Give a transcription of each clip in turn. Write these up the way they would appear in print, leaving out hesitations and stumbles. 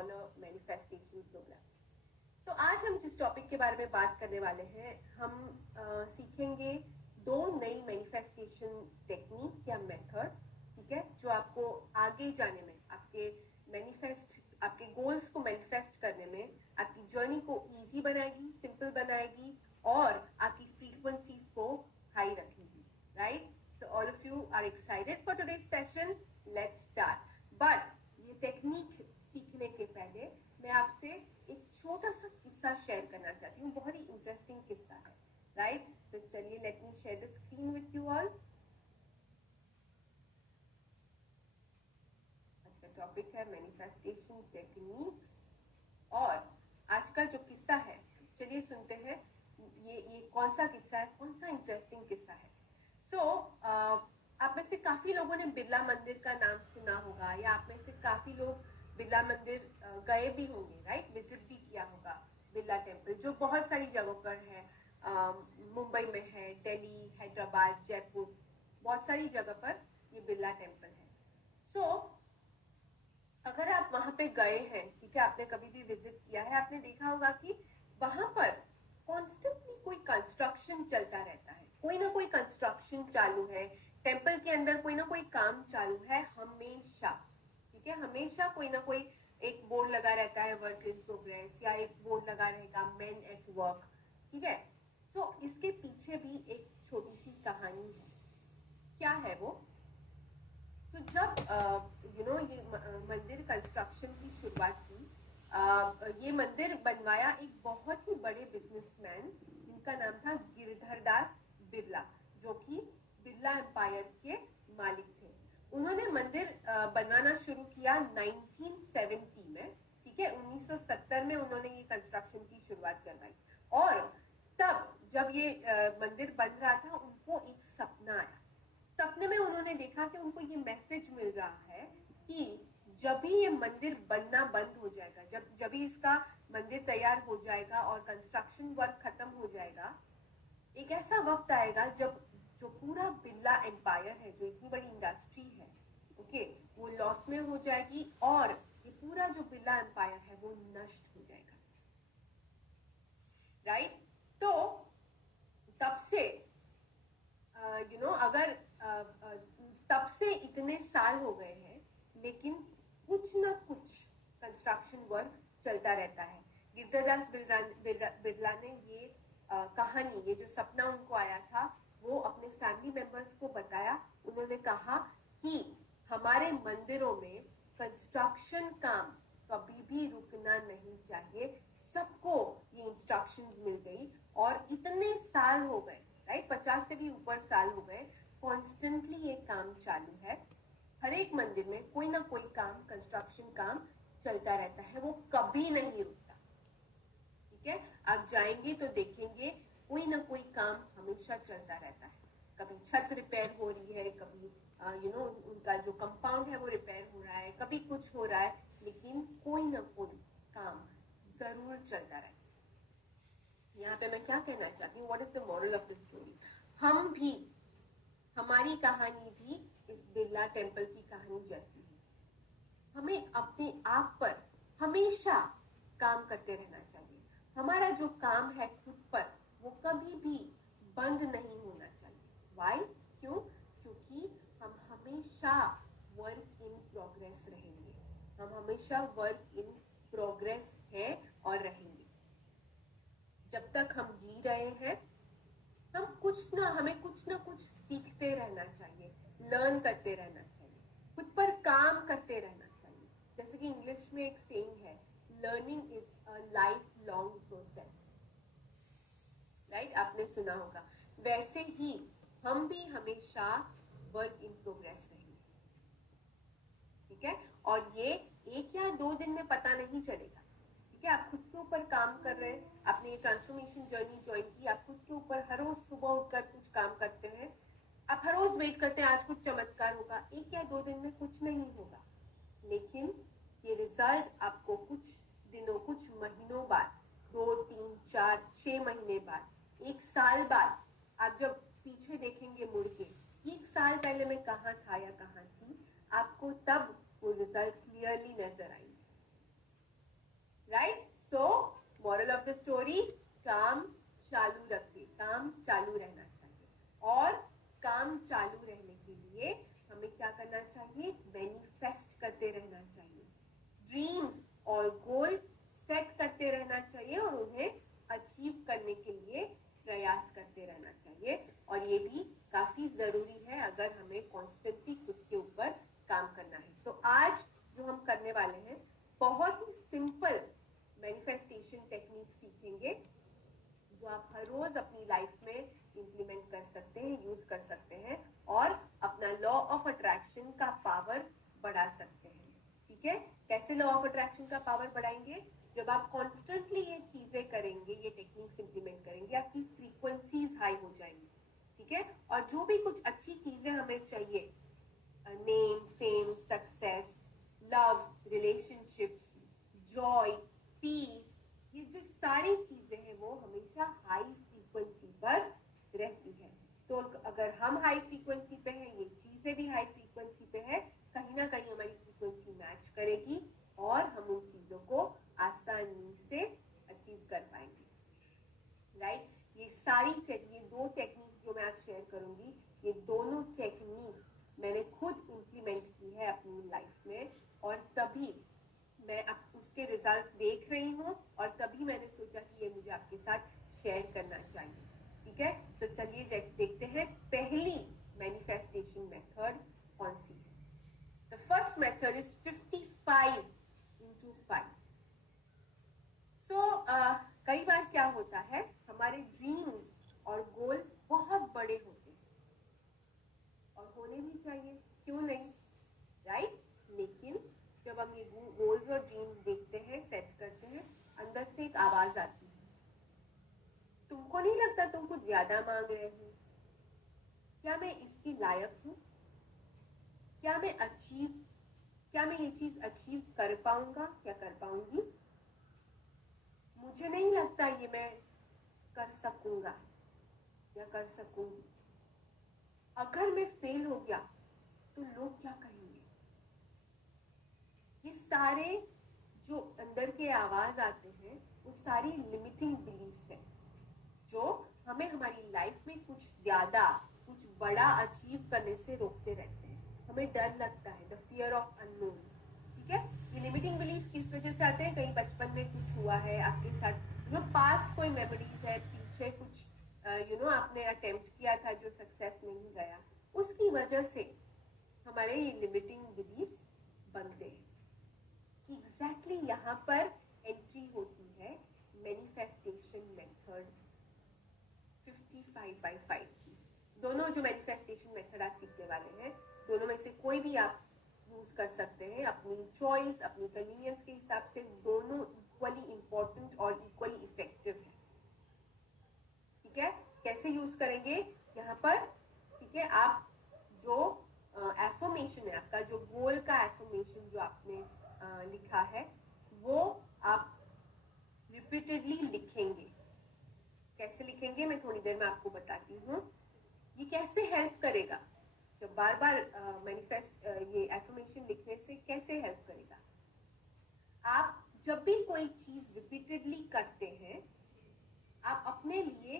$1 manifestation programme. तो आज हम जिस टॉपिक के बारे में बात करने वाले हैं, हम सीखेंगे 2 नई मैनिफेस्टेशन टेक्निक्स या मेथड, ठीक है, जो आपको आगे जाने में आपके गोल्स को मैनिफेस्ट करने में आपकी जर्नी को इजी बनाएगी, सिंपल बनाएगी और आपकी फ्रीक्वेंसीज को हाई रखेगी, right? So all of you are excited for today's session. Let's start. But ये टेक्निक सीखने के पहले मैं आपसे एक छोटा सा किस्सा शेयर करना चाहती हूँ। बहुत ही इंटरेस्टिंग किस्सा है, राइट? तो चलिए, let me share the screen with you all. आज का टॉपिक है मैनिफेस्टेशन टेक्निक्स और आज का जो किस्सा है, चलिए सुनते हैं। ये कौन सा किस्सा है, कौन सा इंटरेस्टिंग किस्सा है। आप में से काफी लोगों ने बिरला मंदिर का नाम सुना होगा, या आप में से काफी लोग बिरला मंदिर गए भी होंगे, राइट? विजिट भी किया होगा बिरला टेम्पल, जो बहुत सारी जगहों पर है। मुंबई में है, दिल्ली, हैदराबाद, जयपुर, बहुत सारी जगह पर ये बिरला टेम्पल है। अगर आप वहां पे गए हैं, ठीक है, आपने कभी भी विजिट किया है, आपने देखा होगा कि वहां पर कॉन्स्टेंटली कोई कंस्ट्रक्शन चलता रहता है, कोई ना कोई कंस्ट्रक्शन चालू है, टेम्पल के अंदर कोई ना कोई काम चालू है हमेशा, ठीक है। हमेशा कोई ना कोई एक बोर्ड लगा रहता है, वर्क इन प्रोग्रेस, या एक बोर्ड लगा रहेगा, मेन एट वर्क, ठीक है। इसके पीछे भी एक छोटी सी कहानी है। क्या है वो? जब ये मंदिर कंस्ट्रक्शन की शुरुआत की, ये मंदिर बनवाया एक बहुत ही बड़े बिजनेसमैन, जिनका नाम था गिरधरदास बिरला, जो कि बिरला एम्पायर के मालिक थे। उन्होंने मंदिर बनवाना शुरू किया 1970 में, ठीक है। 1970 में उन्होंने ये कंस्ट्रक्शन की शुरुआत करवाई, और तब जब ये मंदिर बन रहा था, उनको एक सपना आया। सपने में उन्होंने देखा कि उनको ये मैसेज मिल रहा है कि जब भी ये मंदिर बनना बंद हो जाएगा, जब भी इसका मंदिर तैयार हो जाएगा और कंस्ट्रक्शन वर्क खत्म हो जाएगा, एक ऐसा वक्त आएगा जब जो पूरा बिरला एम्पायर है, जो इतनी बड़ी इंडस्ट्री है, ओके, वो लॉस में हो जाएगी और ये पूरा जो बिरला एम्पायर है वो नष्ट हो जाएगा, राइट? तो तब से अगर तब से इतने साल हो गए हैं, लेकिन कुछ ना कुछ कंस्ट्रक्शन वर्क चलता रहता है। गिरधरदास बिरला ने ये कहानी, ये जो सपना उनको आया था, वो अपने फैमिली मेंबर्स को बताया। उन्होंने कहा कि हमारे मंदिरों में कंस्ट्रक्शन काम कभी भी रुकना नहीं चाहिए। सबको ये इंस्ट्रक्शंस मिल गई और इतने साल हो गए, राइट? 50 से भी ऊपर साल हो गए, कॉन्स्टेंटली ये काम चालू है। हर एक मंदिर में कोई ना कोई काम, कंस्ट्रक्शन काम चलता रहता है, वो कभी नहीं रुकता, ठीक है। आप जाएंगे तो देखेंगे कोई ना कोई काम हमेशा चलता रहता है। कभी छत रिपेयर हो रही है, कभी उनका जो कंपाउंड है वो रिपेयर हो रहा है, कभी कुछ हो रहा है, लेकिन कोई ना कोई काम जरूर चलता रहता है। यहाँ पे मैं क्या कहना चाहती हूँ, what is the moral of the story? हम भी, हमारी कहानी भी इस बिरला टेम्पल की कहानी जैसी है। हमें अपने आप पर हमेशा काम करते रहना चाहिए। हमारा जो काम है खुद पर, वो कभी भी बंद नहीं होना चाहिए। वाई? क्यों? क्योंकि हम हमेशा वर्क इन प्रोग्रेस रहेंगे। हम हमेशा वर्क इन प्रोग्रेस है और रहेंगे। जब तक हम जी रहे हैं, हमें कुछ ना कुछ सीखते रहना चाहिए, लर्न करते रहना चाहिए, खुद पर काम करते रहना चाहिए। जैसे कि इंग्लिश में एक सेइंग है, learning is a life long process, right? आपने सुना होगा। वैसे ही हम भी हमेशा वर्क इन प्रोग्रेस रहेंगे, ठीक है। और ये 1 या 2 दिन में पता नहीं चलेगा, ठीक है। आप खुद के ऊपर काम कर रहे हैं, आपने ये ट्रांसफॉर्मेशन जर्नी ज्वाइन की, आप खुद के ऊपर हर रोज सुबह उठकर कुछ काम करते हैं, आप हर रोज वेट करते हैं आज कुछ चमत्कार होगा। 1 या 2 दिन में कुछ नहीं होगा, लेकिन ये रिजल्ट आपको कुछ दिनों, कुछ महीनों बाद, 2, 3, 4, 6 महीने बाद, 1 साल बाद, आप जब पीछे देखेंगे मुड़ के, 1 साल पहले मैं कहाँ था या कहाँ थी, आपको तब वो रिजल्ट क्लियरली नजर आएंगे, right? So moral of the story, काम चालू रखिए, काम चालू रहना चाहिए। और काम चालू रहने के लिए हमें क्या करना चाहिए? मैनिफेस्ट करते रहना चाहिए, ड्रीम्स और गोल सेट करते रहना चाहिए और उन्हें अचीव करने के लिए प्रयास करते रहना चाहिए। और ये भी काफी जरूरी है अगर हमें कॉन्स्टेंटली खुद के ऊपर काम करना है। सो आज जो हम करने वाले हैं, बहुत ही सिंपल मैनिफेस्टेशन टेक्निक सीखेंगे जो आप हर रोज अपनी लाइफ में इंप्लीमेंट कर सकते हैं, यूज कर सकते हैं और अपना लॉ ऑफ अट्रैक्शन का पावर बढ़ा सकते हैं। ठीक है? कैसे लॉ ऑफ अट्रैक्शन का पावर बढ़ाएंगे? जब आप कॉन्स्टेंटली ये चीजें करेंगे, ये टेक्निक्स इंप्लीमेंट करेंगे, आपकी फ्रीक्वेंसीज हाई हो जाएंगी। ठीक है? और जो भी कुछ अच्छी चीजें हमें चाहिए, name, fame, success, love, relationships, joy, peace, ये जो सारी चीजें हैं वो हमेशा हाई फ्रीक्वेंसी पर रहती है। तो अगर हम हाई फ्रीक्वेंसी पे हैं, ये चीजें भी हाई फ्रीक्वेंसी पे है, कहीं ना कहीं हमारी फ्रीक्वेंसी मैच करेगी और हम उन चीजों को आसानी से अचीव कर पाएंगे। राइट? ये सारी ये दो टेक्निक जो मैं आज शेयर करूंगी, ये दोनों टेक्निक्स मैंने खुद इंप्लीमेंट की है अपनी लाइफ में और तभी मैं अब उसके रिजल्ट्स देख रही हूँ और तभी मैंने सोचा कि ये मुझे आपके साथ शेयर करना चाहिए। ठीक है? तो चलिए देखते हैं पहली मैनिफेस्टेशन मेथड कौन सी है। The first method is 55 into 5। सो कई बार क्या होता है, हमारे ड्रीम्स और गोल बहुत बड़े होते हैं और होने भी चाहिए, क्यों नहीं? राइट? लेकिन जब हम ये गोल्स और ड्रीम्स देखते हैं, सेट करते हैं, अंदर से एक आवाज आती है, तुमको नहीं लगता तुम कुछ ज्यादा मांग रहे हो? क्या मैं इसकी लायक हूँ? क्या मैं ये चीज अचीव कर पाऊंगा, क्या कर पाऊंगी? मुझे नहीं लगता ये मैं कर सकूंगा या कर सकूंगी। अगर मैं फेल हो गया तो लोग क्या कहेंगे? ये सारे जो अंदर के आवाज आते हैं, वो सारी लिमिटिंग बिलीफ्स हैं जो हमें हमारी लाइफ में कुछ ज्यादा, कुछ बड़ा अचीव करने से रोकते रहते हैं। हमें डर लगता है, द फियर ऑफ अननोन। ठीक है? ये लिमिटिंग बिलीफ किस वजह से आते हैं? कहीं बचपन में कुछ हुआ है आपके साथ, जो पास्ट कोई मेमोरीज है, पीछे कुछ आपने अटेम्प्ट किया था जो सक्सेस नहीं गया, उसकी वजह से हमारे ये लिमिटिंग बिलीफ्स बनते हैं। एग्जैक्टली यहाँ पर एंट्री होती है मैनिफेस्टेशन मेथड 55/5 की। दोनों जो मैनिफेस्टेशन मेथड आप सीखने वाले हैं, दोनों में से कोई भी आप यूज कर सकते हैं अपनी चॉइस, अपनी कन्वीनियंस के हिसाब से। दोनों इक्वली इंपॉर्टेंट और इक्वली इफेक्टिव है। ठीक है? कैसे यूज करेंगे यहाँ पर? ठीक है, आप जो एफर्मेशन है, आपका जो गोल का एफर्मेशन जो आपने लिखा है, वो आप रिपीटेडली लिखेंगे। कैसे लिखेंगे मैं थोड़ी देर में आपको बताती हूँ। ये कैसे हेल्प करेगा? जब बार बार मैनिफेस्ट ये एफर्मेशन लिखने से कैसे हेल्प करेगा? आप जब भी कोई चीज रिपीटेडली करते हैं, आप अपने लिए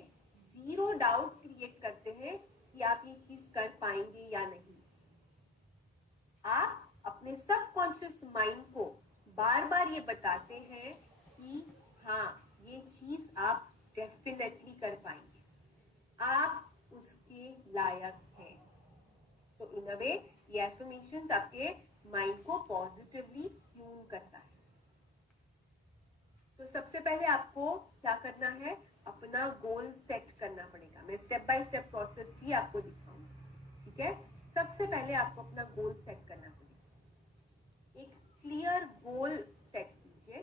जीरो डाउट क्रिएट करते हैं कि आप ये चीज कर पाएंगे या नहीं। आप अपने सबकॉन्शियस माइंड को बार बार ये बताते हैं कि हाँ, ये चीज आप डेफिनेटली कर पाएंगे, आप उसके लायक हैं। सो इन अ वे ये एफर्मेशन आपके माइंड को पॉजिटिवली ट्यून करता है। तो सबसे पहले आपको क्या करना है? अपना गोल सेट करना पड़ेगा। मैं स्टेप बाय स्टेप प्रोसेस भी आपको दिखाऊंगी। ठीक है? सबसे पहले आपको अपना गोल सेट करना पड़ेगा। एक क्लियर गोल सेट कीजिए।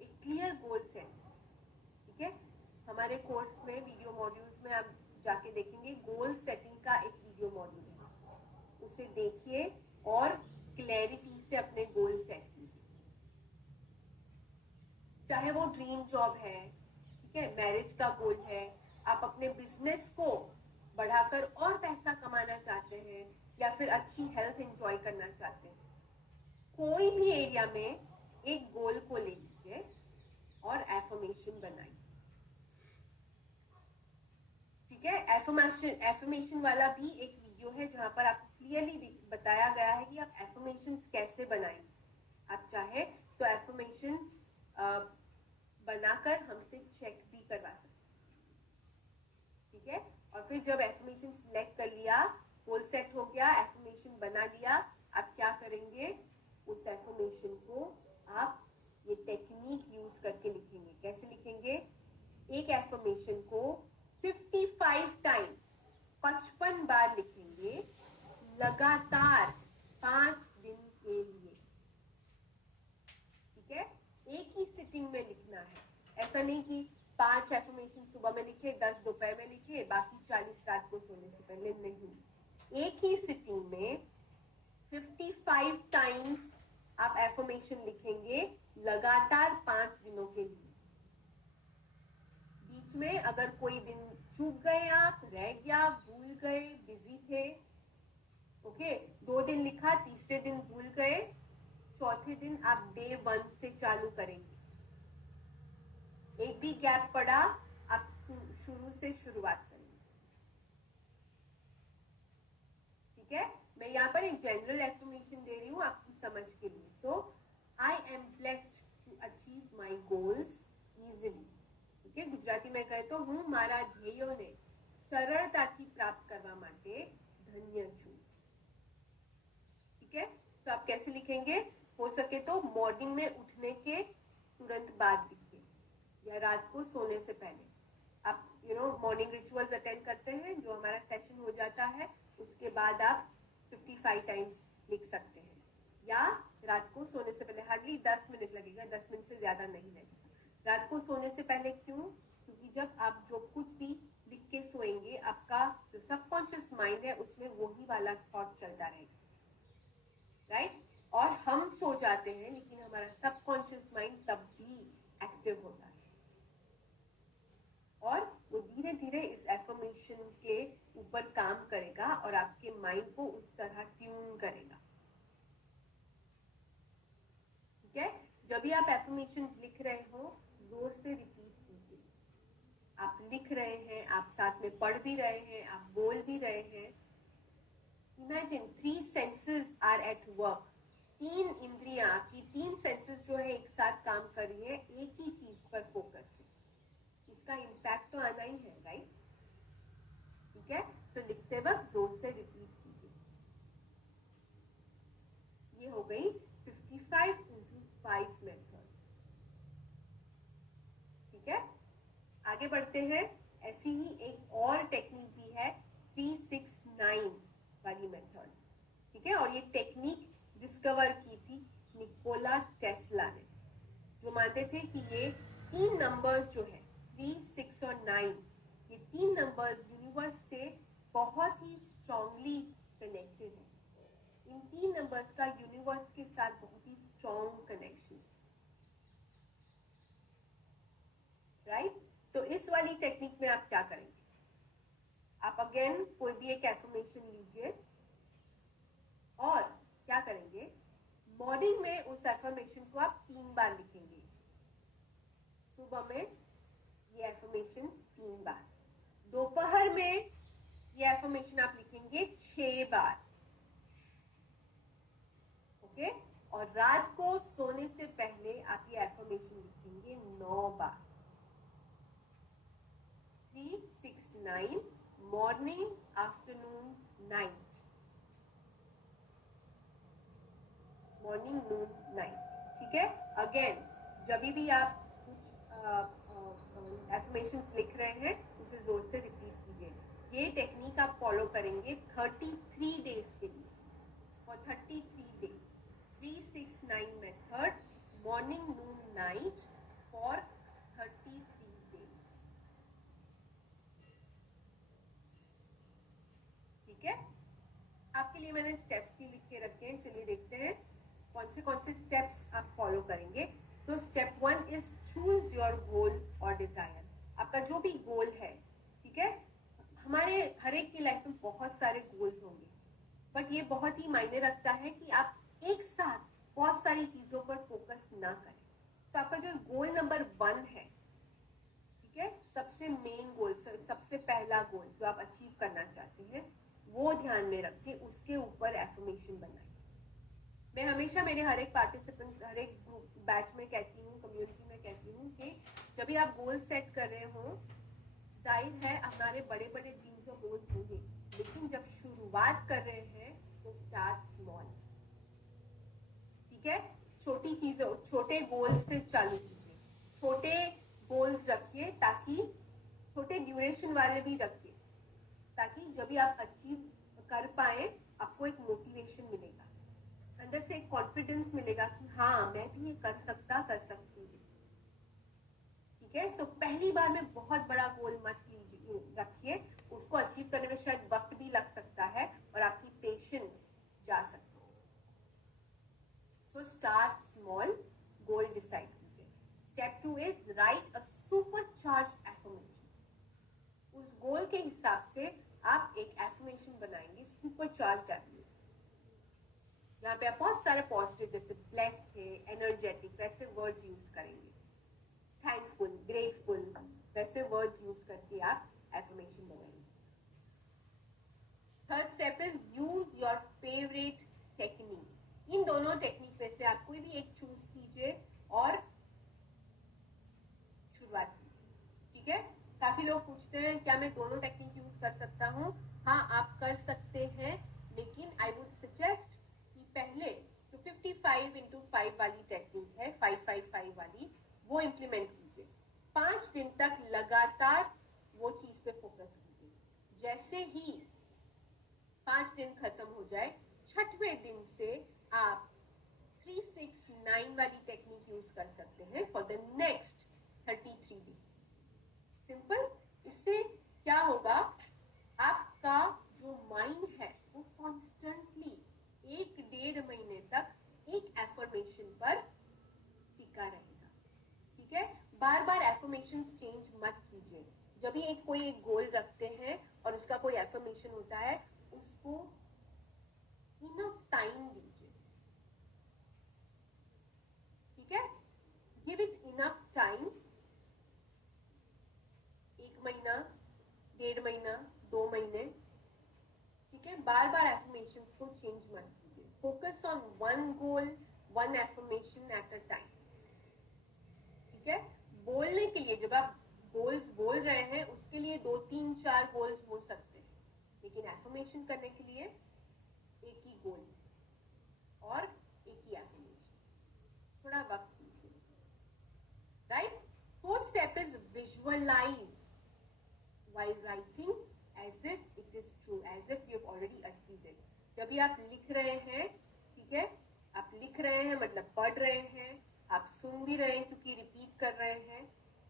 एक क्लियर गोल सेट। ठीक है? हमारे कोर्स में वीडियो मॉड्यूल्स में आप जाके देखेंगे, गोल सेटिंग का एक वीडियो मॉड्यूल है, उसे देखिए और क्लैरिटी से अपने गोल सेट कीजिए। चाहे वो ड्रीम जॉब है, ठीक है, मैरिज का गोल है, आप अपने बिजनेस को बढ़ाकर और पैसा कमाना चाहते हैं या फिर अच्छी हेल्थ एंजॉय करना चाहते हैं, कोई भी एरिया में एक गोल को ले लीजिए और एफर्मेशन बनाइए। ठीक है, एफर्मेशन वाला भी एक वीडियो है जहां पर आपको क्लियरली बताया गया है कि आप एफर्मेशन कैसे बनाएंगे। आप चाहे तो एफर्मेशन बनाकर हमसे चेक भी करवा सकते हैं। ठीक है, और फिर जब एफर्मेशन सिलेक्ट कर लिया, गोल सेट हो गया, एफर्मेशन बना लिया, आप क्या करेंगे, उस एफर्मेशन को आप ये टेक्निक यूज करके लिखेंगे। कैसे लिखेंगे, एक एफर्मेशन को 55 टाइम्स 55 बार लिखेंगे लगातार 5 दिन के लिए। ठीक है, एक ही सिटिंग में लिखना है। ऐसा नहीं कि 5 एफर्मेशन सुबह में लिखे, 10 दोपहर में लिखे, बाकी 40 रात को सोने से पहले। नहीं, एक ही सिटिंग में 55 टाइम्स आप एफर्मेशन लिखेंगे लगातार 5 दिनों के लिए। बीच में अगर कोई दिन चूक गए, आप रह गया, भूल गए, बिजी थे, ओके, 2 दिन लिखा, तीसरे दिन भूल गए, चौथे दिन आप डे 1 से चालू करेंगे। एक भी गैप पड़ा, आप शुरू से शुरुआत करेंगे। ठीक है, मैं यहाँ पर एक जनरल एफर्मेशन दे रही हूँ आपकी समझ के लिए। So I am blessed to achieve my goals easily. ठीक है, गुजराती में कहे तो हूँ मारा ध्येयोने सरलताથી प्राप्त કરવા માટે ધન્ય છું। ठीक है, तो आप कैसे लिखेंगे, हो सके तो मॉर्निंग में उठने के तुरंत बाद लिखिए या रात को सोने से पहले। आप मॉर्निंग रिचुअल्स अटेंड करते हैं, जो हमारा सेशन हो जाता है उसके बाद आप 55 टाइम्स लिख सकते हैं, या रात को सोने से पहले। हार्डली 10 मिनट लगेगा, 10 मिनट से ज्यादा नहीं लगेगा। रात को सोने से पहले क्यों, क्योंकि जब आप जो कुछ भी लिख के सोएंगे, आपका जो सबकॉन्शियस माइंड है उसमें वही वाला थॉट चलता रहेगा, राइट। और हम सो जाते हैं लेकिन हमारा सबकॉन्शियस माइंड तब भी एक्टिव होता है, और वो धीरे धीरे इस एफर्मेशन के ऊपर काम करेगा और आपके माइंड को उस तरह ट्यून करेगा। ठीक है, जब भी आप एफर्मेशन लिख रहे हो, जोर से रिपीट कीजिए। आप लिख रहे हैं, आप साथ में पढ़ भी रहे हैं, आप बोल भी रहे हैं। Imagine 3 senses are at work. 3 इंद्रियां की 3 सेंसेस जो है एक साथ काम कर रही है, एक ही चीज पर फोकस है। इसका इम्पैक्ट तो आना ही है, राइट। ठीक है, तो लिखते वक्त जोर से रिपीट कीजिए। ये हो गई 55 into 5 मेथड। ठीक है, आगे बढ़ते हैं। ऐसी ही एक और टेक्निक भी है 369 वाली मेथड। ठीक है, और ये टेक्निक डिस्कवर की थी निकोला टेस्ला ने, जो मानते थे कि ये 3 नंबर्स जो है 3, 6 और 9, ये 3 नंबर्स यूनिवर्स से बहुत ही स्ट्रांगली कनेक्टेड है। इन 3 नंबर्स का यूनिवर्स के साथ बहुत ही स्ट्रांग कनेक्शन, राइट। तो इस वाली टेक्निक में आप क्या करेंगे, आप अगेन कोई भी एक एफर्मेशन लीजिए और क्या करेंगे, मॉर्निंग में उस एफर्मेशन को आप 3 बार लिखेंगे। सुबह में ये एफर्मेशन 3 बार, दोपहर में ये एफर्मेशन आप लिखेंगे 6 बार, ओके, और रात को सोने से पहले आप ये एफर्मेशन लिखेंगे 9 बार। 3, 6, 9, मॉर्निंग, आफ्टरनून, नाइट, मॉर्निंग, नून, नाइट। ठीक है, अगेन जब भी आप कुछ एफर्मेशंस लिख रहे हैं उसे जोर से रिपीट कीजिए। ये टेक्निक आप फॉलो करेंगे 33 डेज के लिए, for 33 days. 3, 6, 9 method, morning, Noon, night, for 33 days. ठीक है, आपके लिए मैंने स्टेप्स भी लिख के रखे हैं, चलिए देखते हैं कौन से स्टेप्स आप फॉलो करेंगे। So step 1 is choose your goal और डिजायर। आपका जो भी गोल है, ठीक है, हमारे हर एक की लाइफ में बहुत सारे गोल्स होंगे, बट ये बहुत ही मायने रखता है कि आप एक साथ बहुत सारी चीजों पर फोकस ना करें। तो आपका जो गोल नंबर 1 है, ठीक है, सबसे मेन गोल, सबसे पहला गोल जो आप अचीव करना चाहते हैं, वो ध्यान में रख के उसके ऊपर एफर्मेशन बनाइए। मैं हमेशा मेरे हर एक पार्टिसिपेंट, हर एक ग्रुप बैच में कहती हूँ, कम्युनिटी में कहती हूँ कि जब भी आप गोल सेट कर रहे हो, जाहिर है हमारे बड़े बड़े ड्रीम्स और गोल्स होंगे, लेकिन जब शुरुआत कर रहे हैं तो स्टार्ट स्मॉल, ठीक है। छोटी चीजों, छोटे गोल्स से चालू कीजिए, छोटे गोल्स रखिए, ताकि छोटे ड्यूरेशन वाले भी रखिए, ताकि जब भी आप अचीव कर पाए आपको एक मोटिवेशन मिलेगा, अंदर से एक कॉन्फिडेंस मिलेगा कि हाँ मैं भी ये कर सकती हूँ, ठीक है। तो पहली बार में बहुत बड़ा गोल मत रखिए, उसको अचीव करने में शायद वक्त भी लग सकता है और आपकी पेशेंस जा सकती है। So start small, goal decide कीजिए। Step 2 is write a super charge affirmation. उस गोल के हिसाब से आप एक एफर्मेशन बनाएंगे, सुपर चार्ज एफर्मेशन। यहाँ पे आप बहुत सारे पॉजिटिव, जैसे ब्लेस्ड है, एनर्जेटिक, वैसे वर्ड यूज करेंगे, थैंकफुल, ग्रेटफुल, वैसे वर्ड यूज करके आप एफर्मेशन बनाएंगे। Third step is use your favourite technique. इन दोनों टेक्निक में से आप कोई भी एक चूज कीजिए और शुरुआत कीजिए, ठीक है। काफी लोग पूछते हैं क्या मैं दोनों टेक्निक यूज कर सकता हूँ? हाँ, आप कर सकते हैं, लेकिन आई वुड सजेस्ट कि पहले जो 55x5 वाली टेक्निक है, 5-5-5 वाली, वो इम्प्लीमेंट कीजिए। 5 दिन तक लगातार वो चीज पे फोकस कीजिए। जैसे ही 5 दिन खत्म हो जाए, 6वें दिन से आप 3-6-9 वाली टेक्निक यूज कर सकते हैं for the next 33 days. Simple. इससे क्या होगा, आपका जो माइंड है वो कॉन्स्टेंटली 1-1.5 महीने तक एक एफर्मेशन पर टिका रहेगा, ठीक है। बार बार एफर्मेशन चेंज मत कीजिए। जब भी कोई एक गोल रखते हैं और उसका कोई एफर्मेशन होता है, उसको इनफ टाइम दीजिए, ठीक है। गिव इट इनफ टाइम, 1 महीना, 1.5 महीना, 2 महीने, ठीक है। बार बार एफर्मेशन को चेंज मत कीजिए। Focus on 1 goal, 1 affirmation at a time, ठीक है। बोलने के लिए जब आप गोल्स बोल रहे हैं, उसके लिए 2-3-4 गोल्स हो सकते हैं, लेकिन एफर्मेशन करने के लिए एक ही गोल और एक ही एफर्मेशन, थोड़ा वक्त दीजिए, right. Fourth step is visualise while writing as if it is true, as if you have already achieved it. जब भी आप लिख रहे हैं, ठीक है, आप लिख रहे हैं मतलब पढ़ रहे हैं, आप सुन भी रहे हैं क्योंकि रिपीट कर रहे हैं,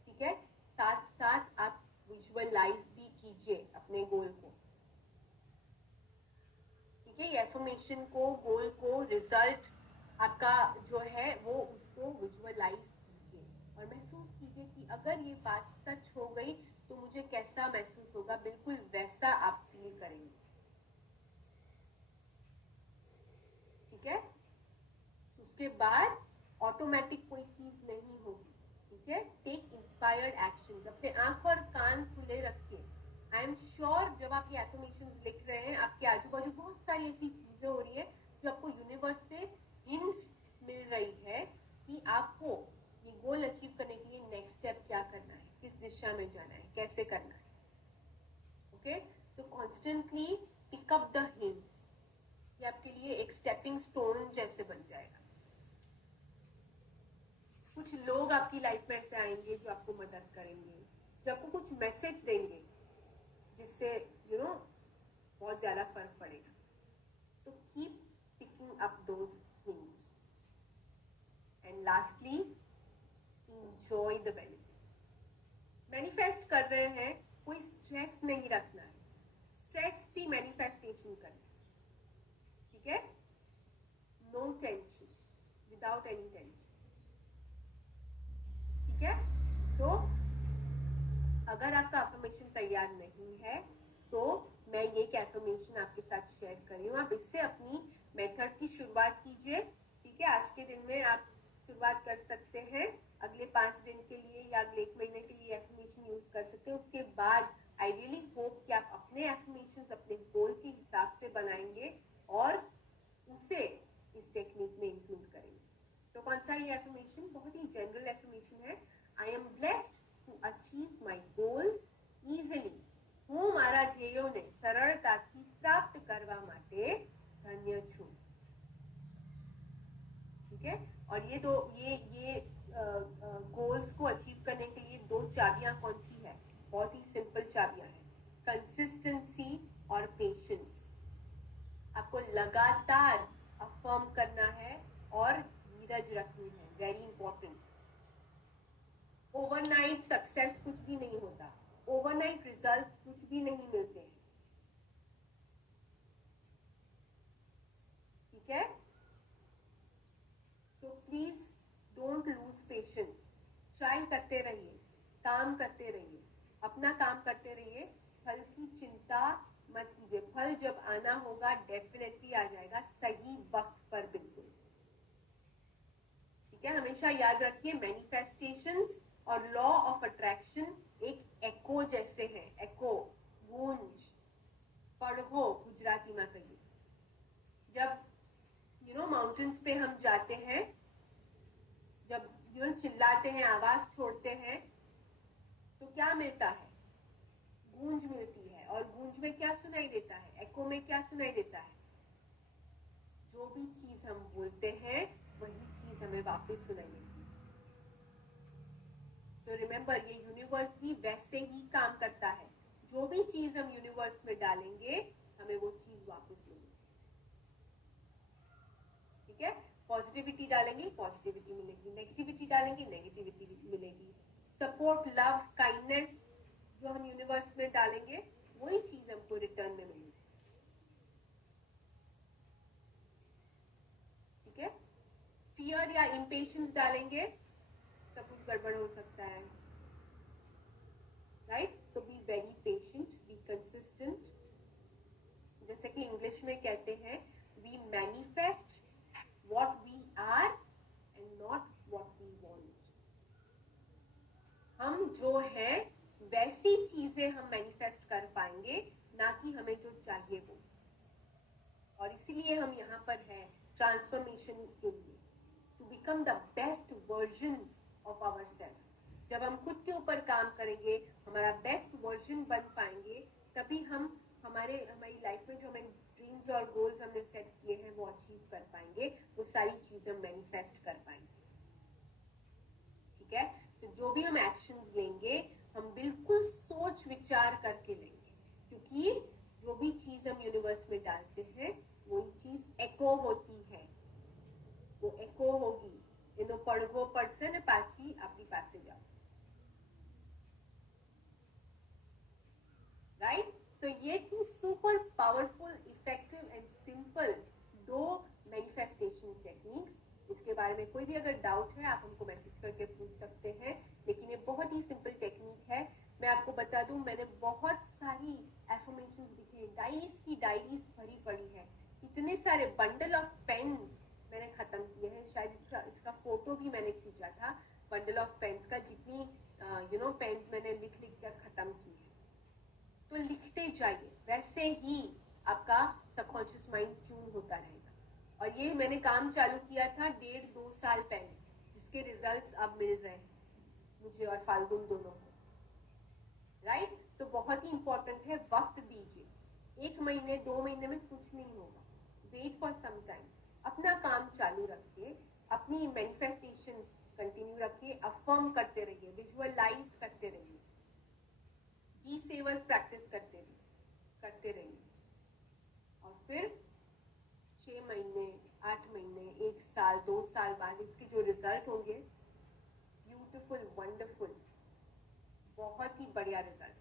ठीक है, साथ साथ आप विजुअलाइज भी कीजिए अपने गोल को, ठीक है। ये एफर्मेशन को, गोल को, रिजल्ट आपका जो है वो, उसको विजुअलाइज कीजिए और महसूस कीजिए कि अगर ये बात सच हो गई तो मुझे कैसा महसूस होगा, बिल्कुल वैसा आप फील करेंगे, ठीक है। उसके बाद ऑटोमेटिक कोई चीज नहीं होगी, ठीक है। टेक इंस्पायर्ड एक्शन, अपने आंख और कान खुले रखिए। आई एम श्योर जब आप ये एफर्मेशन लिख रहे हैं, आपके आजू बाजू बहुत सारी ऐसी चीजें हो रही है जो आपको यूनिवर्स से हिंट्स मिल रही है कि आपको ये गोल अचीव करने के लिए नेक्स्ट स्टेप क्या करना है, किस दिशा में जाना है, कैसे करना है, okay. So constantly pick up the hints, ये आपके लिए एक स्टेपिंग स्टोन जैसे बन जाएगा। कुछ लोग आपकी लाइफ में ऐसे आएंगे जो आपको मदद करेंगे, जो आपको कुछ मैसेज देंगे जिससे बहुत ज्यादा फर्क पड़ेगा। So keep picking up those things and lastly enjoy the benefits। Manifest कर रहे हैं, कोई स्ट्रेस नहीं रखना है, स्ट्रेस फ्री मैनिफेस्टेशन करना है, ठीक है। No tension, without any tension, ठीक है। सो अगर आपका अफर्मेशन तैयार नहीं है तो मैं ये एफर्मेशन आपके साथ शेयर कर रही हूँ। आप इससे अपनी मेथड की शुरुआत कीजिए, ठीक है। आज के दिन में आप शुरुआत कर सकते हैं, अगले 5 दिन के लिए या अगले 1 महीने के लिए एफर्मेशन यूज कर सकते हैं। उसके बाद आई रियली होप कि आप अपने एफर्मेशन अपने गोल के हिसाब से बनाएंगे और उसे इस टेक्निक में इंक्लूड करेंगे। तो कौन सा ये एफर्मेशन? बहुत ही जनरल एफर्मेशन है। I am blessed to achieve my goals easily. હું મારા ધ્યેયોને સરળતાથી પ્રાપ્ત કરવા માટે ધન્ય છું। ठीक है। और ये गोल्स को अचीव करने के लिए 2 चाबियां कौन सी है? बहुत ही सिंपल चाबियां हैं, कंसिस्टेंसी और पेशेंस। आपको लगातार अफर्म करना है और धीरज रखनी है, वेरी इंपॉर्टेंट। ओवरनाइट सक्सेस कुछ भी नहीं होता, ओवरनाइट रिजल्ट्स कुछ भी नहीं मिलते हैं, ठीक है। So please don't lose patience, try करते रहिए, काम करते रहिए, अपना काम करते रहिए, फल की चिंता मत कीजिए। फल जब आना होगा डेफिनेटली आ जाएगा, सही वक्त पर, बिल्कुल, ठीक है। हमेशा याद रखिए मैनिफेस्टेशंस और लॉ ऑफ अट्रैक्शन एक एको जैसे हैं, एको, गूंज, पढ़ो गुजराती में कहिए। जब माउंटेन्स पे हम जाते हैं, जब चिल्लाते हैं, आवाज छोड़ते हैं, तो क्या मिलता है? गूंज मिलती है। और गूंज में क्या सुनाई देता है? एको में क्या सुनाई देता है? जो भी चीज हम बोलते हैं वही चीज हमें वापस सुनाई देती है। सो रिमेम्बर, ये यूनिवर्स भी वैसे ही काम करता है। जो भी चीज हम यूनिवर्स में डालेंगे हमें वो चीज वापस मिलेगी, ठीक है। पॉजिटिविटी डालेंगे पॉजिटिविटी मिलेगी, नेगेटिविटी डालेंगे नेगेटिविटी मिलेगी। सपोर्ट, लव, काइंडनेस जो हम यूनिवर्स में डालेंगे वही चीज हमको रिटर्न में मिलेगी, ठीक है। फियर या इम्पेशंस डालेंगे सब कुछ गड़बड़ हो सकता है, राइट। तो be very patient, be consistent. जैसे कि इंग्लिश में कहते हैं, we manifest what we are and not what we want। हम जो है वैसी चीजें हम मैनिफेस्ट कर पाएंगे, ना कि हमें जो चाहिए वो। और इसीलिए हम यहाँ पर हैं ट्रांसफॉर्मेशन के लिए, to become the best version of our self. जब हम खुद के ऊपर काम करेंगे, हमारा बेस्ट वर्जन बन पाएंगे, तभी हम हमारी लाइफ में जो हमें ड्रीम्स और गोल्स हमने सेट किए हैं वो अचीव कर पाएंगे, वो सारी चीजें मैनिफेस्ट कर पाएंगे, ठीक है। तो जो भी हम एक्शन लेंगे हम बिल्कुल सोच विचार करके लेंगे, क्योंकि जो भी चीज हम यूनिवर्स में डालते हैं वही चीज एको होती है, वो एको होगी। એનો પડઘો પડશે ને પાછી આપણી પાસે જાવ, राइट। तो ये थी super powerful, effective and simple 2 manifestation techniques. इसके बारे में कोई भी अगर डाउट है आप हमको मैसेज करके पूछ सकते हैं, लेकिन ये बहुत ही सिंपल टेक्निक है। मैं आपको बता दूं, मैंने बहुत सारी एफर्मेशंस लिखी है, डायरीज की डायरीज भरी पड़ी है, इतने सारे बंडल ऑफ पेन्स मैंने खत्म किए हैं। शायद इसका फोटो भी मैंने खींचा था, बंडल ऑफ पेन्स का, जितनी पेन्स मैंने लिख कर खत्म की है। तो लिखते जाइए, वैसे ही आपका सबकॉन्शियस माइंड ट्यून होता रहेगा। और ये मैंने काम चालू किया था 1.5-2 साल पहले, जिसके रिजल्ट्स अब मिल रहे हैं मुझे और फाल्गुन दोनों को, राइट। तो बहुत ही इंपॉर्टेंट है, वक्त दीजिए। 1 महीने 2 महीने में कुछ नहीं होगा, वेट फॉर सम टाइम। अपना काम चालू रखिए, अपनी मैनिफेस्टेशन कंटिन्यू रखिए, अफर्म करते रहिए, विजुअलाइज करते रहिए, जी सेवर्स प्रैक्टिस करते रहिए। और फिर 6 महीने 8 महीने 1 साल 2 साल बाद इसके जो रिजल्ट होंगे, ब्यूटीफुल, वंडरफुल, बहुत ही बढ़िया रिजल्ट,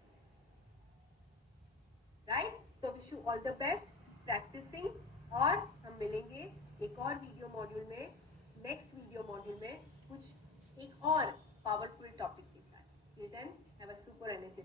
राइट। तो wish you all the best practising, और हम मिलेंगे एक और वीडियो मॉड्यूल में, नेक्स्ट वीडियो मॉड्यूल में कुछ एक और पावरफुल टॉपिक के साथ। Till then have a super energetic